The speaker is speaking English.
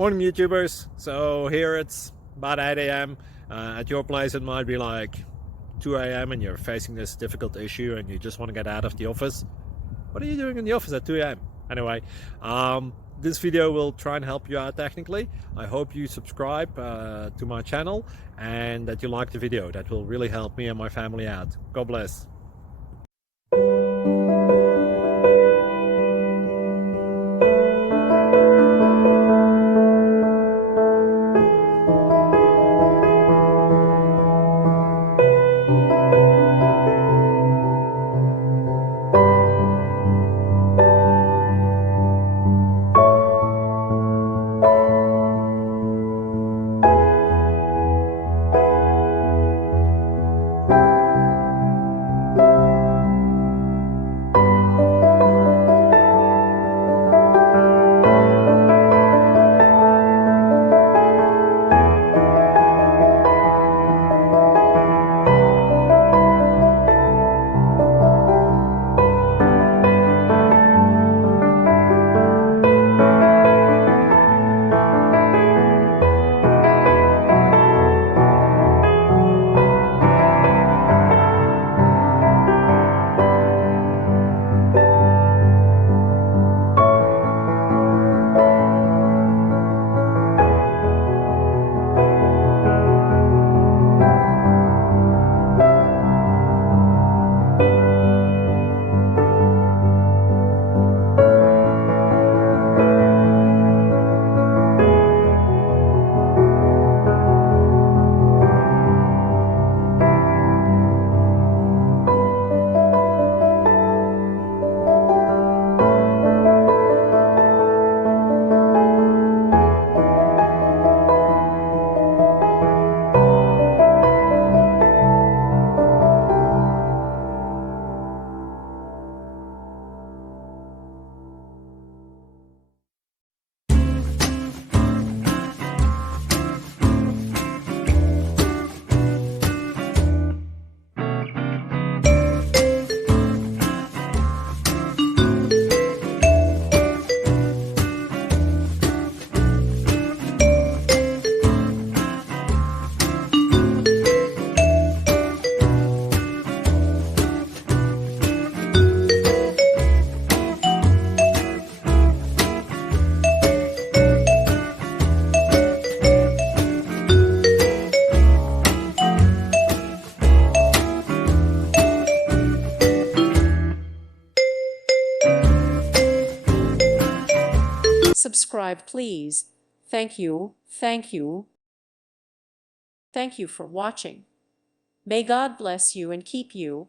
Morning YouTubers. So here it's about 8 a.m. At your place it might be like 2 a.m. and you're facing this difficult issue and you just want to get out of the office. What are you doing in the office at 2 a.m.? Anyway, this video will try and help you out technically. I hope you subscribe to my channel and that you like the video. That will really help me and my family out. God bless. Subscribe, please. Thank you, thank you. Thank you for watching. May God bless you and keep you.